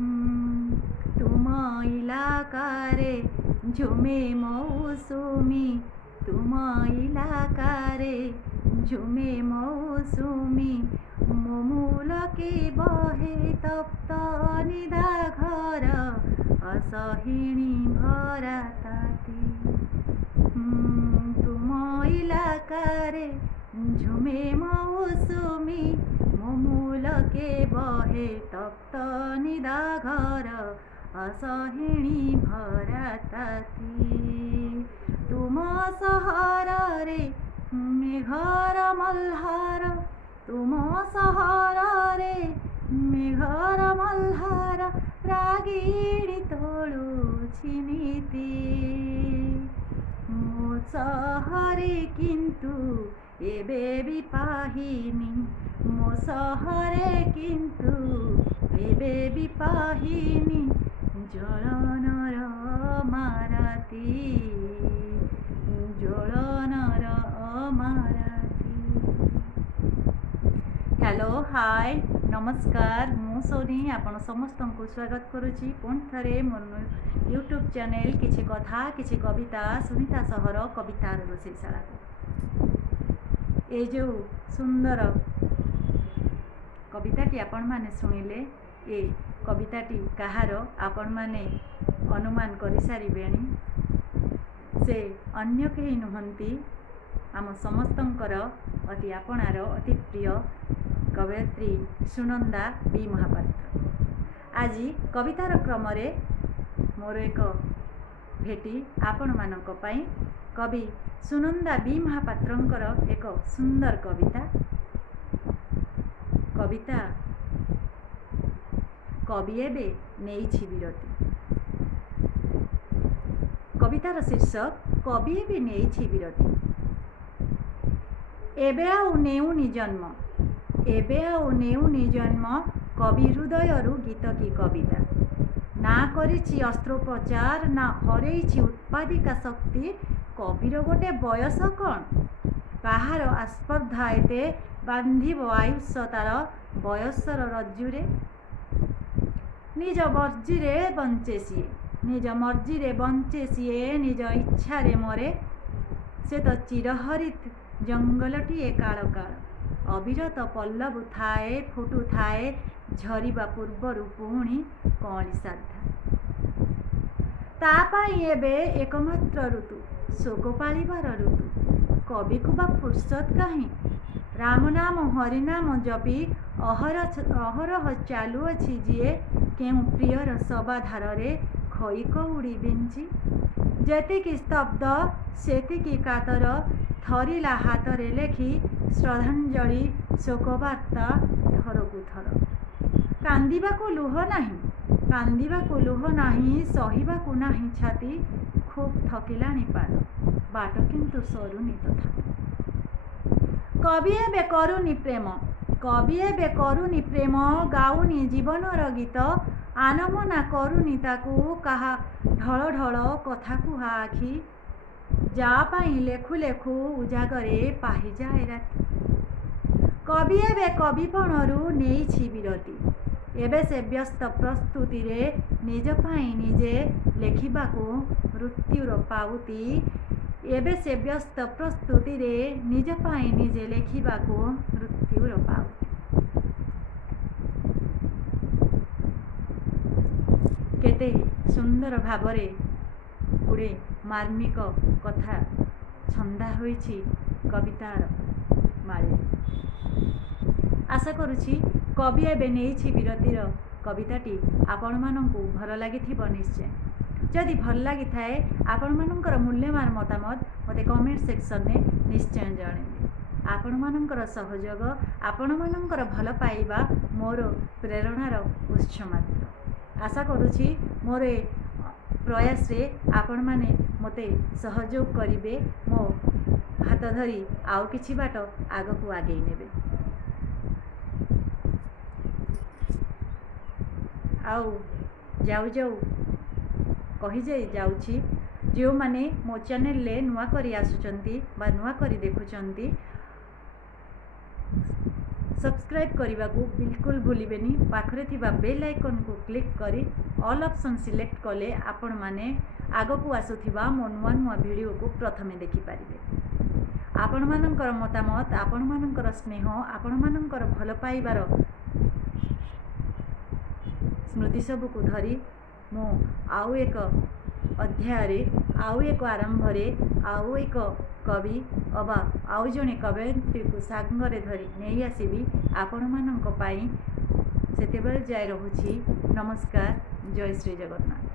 तुम इलाकारे झुमे मौसुमी, तुम इलाकारे झुमे मौसुमी, मोमुलके बहे तप्त निदाघर असहिणी भरा ताती। तुम इलाकारे झुमे मौसुमी, मोमुलके बहे तप्त निदाघर असहिणी भरा ताती। तुम सहରରେ मेघर मल्हार, तुम सहରରେ मेघर मल्हार, रागिणी तोळुछि नीति। मो सहरे किन्तु एबे भी पाहिनी, मो सहरे किन्तु एबे भी पाहिनी, ज्वलनर अमाराती, ज्वलनर अमाराती। हेलो हाय नमस्कार, मु सोनी आपण समस्त को स्वागत करुच्ची पुणी थे मोर यूट्यूब चैनल किछि कथा किछि कविता सुनीता सहर कवितार रोषेईशाला। ये जो सुंदर कविताटी आपण माने शुणिले, ये कविताटी कहार आपण माने अनुमान कर सारिबेणी। से अन्य केही नुहंती, आम समस्तंकर अति आपणार अति प्रिय कवयित्री सुनंदा बी महापात्र। आज कवितार क्रम मोर एक भेटी आपण मानक पई कवि सुनंदा बी महापात्रंकर एक सुंदर कविता। कविता कवि एबे नेइछि विरति। कवितार शीर्षक कवि एबे नेइछि विरति। एबे आउ नेउनी जन्म, एबे आउ नेउनी जन्म, कवि हृदयरु गीत की कविता। ना करिछि अस्त्रोपचार, ना हरेइछि उत्पादिका शक्ति, कविर गोटे बयस कौन? काहार आस्पर्धा एते बांधिब आयुष्य तार बयसर रज्जुरे? निज मर्जीरे बंचे सीए, निज मर्जीरे बंचे सीए, निज इच्छारे मरे। से तो चिरहरित जंगलटीए काल काल, अविरत पल्लव थाए फुटु थाए, झरिबा पूर्वरु पुणी कौली साधा। तापाई एबे एकमात्र ऋतु, शोक पालिबार ऋतु। कवि को बा फुर्सत काहीं? राम नाम हरिनाम जपी अहरह चालुअछि जिए, केउ प्रियर सबाधार रे खई कौड़ी बिंची। जेतिकी स्तब्ध सेतिकी कातर, थरिला हातरे लेखि श्रद्धांजलि शोकबार्ता थरकु थर। कांदिबाकु लुह नाही, कांदिबाकु लुह नाही, सहिबाकु नाही छाती, खूब थकिलाणी पाद, बाट किंतु सरुनी तथापि। कवि एबे करुनी प्रेम, कवि एबे करुनी प्रेम, गाउनी जीवनर गीत, आनमना करुनी ताकू काहा ढळ ढळ कथा कुहा आखि। जा पाई लेखु लेखु उजागरे पाहि जाए राति। कवि एबे कविपणरू नेइछि विरति, एबे से व्यस्त प्रस्तुति रे निज पाई निजे लेखिबाकू मृत्युर पाउती। एबे से व्यस्त प्रस्तुति रे निज पाई निजे लेखिबाकू मृत्युर पाउती। केते सुंदर भावरे गुड़े मार्मिक कथा छंदा होइछि कवितार माळे। आशा करुछि कवि एबे नेइछि विरतिर कविताटी आपण मानंकु भल लागिथिबो निश्चय। जदि भल लगी थाए आपण मानंकर मूल्यवान मतामत मते कमेंट सेक्शन में निश्चय जणाइबे। आपण मानंकर सहयोग, आपण मानंकर भल पाइबा मोर प्रेरणार उत्स मात्र। आशा करुछि मोर प्रयास रे आपण माने मते सहयोग करिवे, मो हाथ धरी आउ किछि बाट आगकु आगेई नेबे। आउ जाऊ जाऊ कही जाई जाउछि, जो माने मो चैनल ले नुआ करी आसुचंती बा नुआ करी देखुचंती, सब्सक्राइब करने को बिल्कुल भूलिबेनी। पाखरे थिबा बेल आइकन को क्लिक करी ऑल ऑप्शन सिलेक्ट कले आपण माने आग को आसुथिबा मो नुआ नुआ वीडियो को प्रथमे देखि पारिबे। आपण मानकर मतामत, आपण मानकर स्नेह, आपण मानकर भल पाइबार स्मृति सबू को धरी मु आउ एक अध्याय आउ एक आरंभ आउ एक कवि अबा आउ जने कवयित्री को सांगरे धरी नहीं आसबि आपण मानक पाई। सेतेबेले जाय रहुछि। नमस्कार। जय श्री जगन्नाथ।